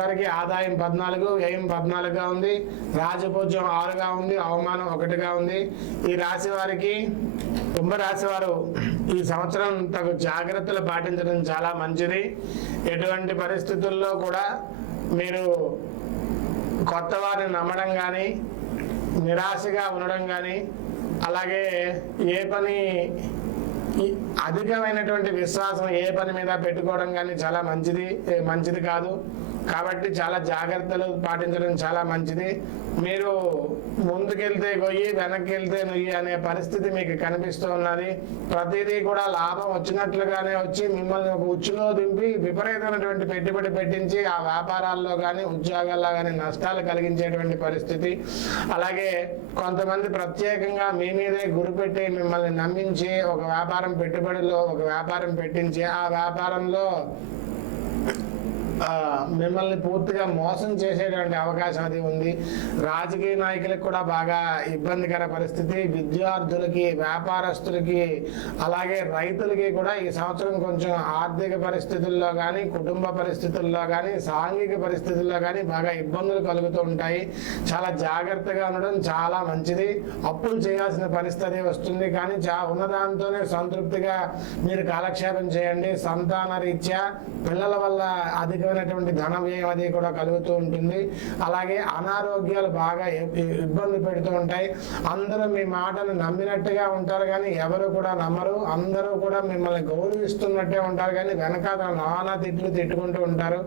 వారికి ఆదాయం పద్నాలుగు వ్యయం పద్నాలుగుగా ఉంది. రాజపూజ్యం ఆరుగా ఉంది అవమానం ఒకటిగా ఉంది. ఈ రాశి వారికి కుంభరాశి వారు ఈ సంవత్సరం తగు జాగ్రత్తలు పాటించడం చాలా మంచిది. ఎటువంటి పరిస్థితుల్లో కూడా మీరు కొత్త వారిని నమ్మడం కానీ నిరాశగా ఉండడం కానీ అలాగే ఏ పని అధికమైనటువంటి విశ్వాసం ఏ పని మీద పెట్టుకోవడం కానీ చాలా మంచిది మంచిది కాదు. కాబట్టి చాలా జాగ్రత్తలు పాటించడం చాలా మంచిది. మీరు ముందుకెళ్తే గొయ్యి వెనక్కి వెళ్తే నొయ్యి అనే పరిస్థితి మీకు కనిపిస్తూ ఉన్నది. ప్రతిదీ కూడా లాభం వచ్చినట్లుగానే వచ్చి మిమ్మల్ని ఒక ఉచ్చులో దింపి విపరీతమైనటువంటి పెట్టుబడి పెట్టించి ఆ వ్యాపారాల్లో కానీ ఉద్యోగాల్లో కానీ నష్టాలు కలిగించేటువంటి పరిస్థితి. అలాగే కొంతమంది ప్రత్యేకంగా మీ మీదే గురిపెట్టి మిమ్మల్ని నమ్మించి ఒక వ్యాపారం పెట్టుబడిలో ఒక వ్యాపారం పెట్టించి ఆ వ్యాపారంలో మిమ్మల్ని పూర్తిగా మోసం చేసేటువంటి అవకాశం అది ఉంది. రాజకీయ నాయకులకు కూడా బాగా ఇబ్బందికర పరిస్థితి. విద్యార్థులకి వ్యాపారస్తులకి అలాగే రైతులకి కూడా ఈ సంవత్సరం కొంచెం ఆర్థిక పరిస్థితుల్లో కానీ కుటుంబ పరిస్థితుల్లో కానీ సాంఘిక పరిస్థితుల్లో కానీ బాగా ఇబ్బందులు కలుగుతూ ఉంటాయి. చాలా జాగ్రత్తగా ఉండడం చాలా మంచిది. అప్పులు చేయాల్సిన పరిస్థితి వస్తుంది. కానీ చా ఉన్నదాంతోనే సంతృప్తిగా మీరు కాలక్షేపం చేయండి. సంతాన రీత్యా పిల్లల వల్ల అధిక అధికమైనటువంటి ధన వ్యయం అది కూడా కలుగుతూ ఉంటుంది. అలాగే అనారోగ్యాలు బాగా ఇబ్బంది పెడుతూ ఉంటాయి. అందరూ మీ మాటను నమ్మినట్టుగా ఉంటారు కానీ ఎవరు కూడా నమ్మరు. అందరూ కూడా మిమ్మల్ని గౌరవిస్తున్నట్టే ఉంటారు కానీ వెనకాల నానా తిట్లు తిట్టుకుంటూ ఉంటారు.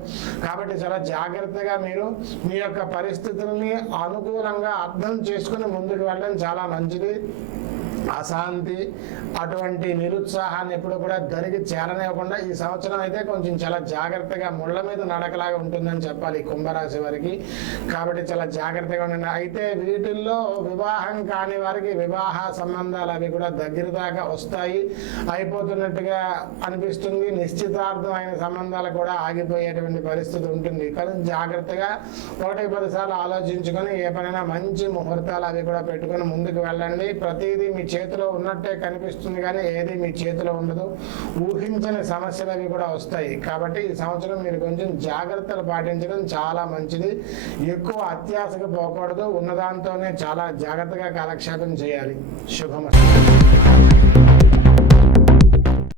కాబట్టి చాలా జాగ్రత్తగా మీరు మీ యొక్క పరిస్థితులని అనుకూలంగా అర్థం చేసుకుని ముందుకు వెళ్ళడం చాలా మంచిది. అశాంతి అటువంటి నిరుత్సాహాన్ని ఎప్పుడు కూడా దరికి చేరనివ్వకుండా ఈ సంవత్సరం అయితే కొంచెం చాలా జాగ్రత్తగా ముళ్ళ మీద నడకలాగా ఉంటుందని చెప్పాలి కుంభరాశి వారికి. కాబట్టి చాలా జాగ్రత్తగా ఉండండి. అయితే వీటిల్లో వివాహం కాని వారికి వివాహ సంబంధాలు అవి కూడా దగ్గర దాకా వస్తాయి. అయిపోతున్నట్టుగా అనిపిస్తుంది. నిశ్చితార్థం అయిన సంబంధాలు కూడా ఆగిపోయేటువంటి పరిస్థితి ఉంటుంది. కానీ జాగ్రత్తగా ఒకటి పది సార్లు ఆలోచించుకొని ఏ పనైనా మంచి ముహూర్తాలు అవి కూడా పెట్టుకొని ముందుకు వెళ్ళండి. ప్రతిదీ మీ చేతిలో ఉన్నట్టే కనిపిస్తుంది కానీ ఏది మీ చేతిలో ఉండదు. ఊహించని సమస్యలు అవి కూడా వస్తాయి. కాబట్టి ఈ సంవత్సరం మీరు కొంచెం జాగ్రత్తలు పాటించడం చాలా మంచిది. ఎక్కువ అత్యాశకు పోకూడదు. ఉన్నదాంతోనే చాలా జాగ్రత్తగా కాలక్షేపం చేయాలి. శుభమస్తు.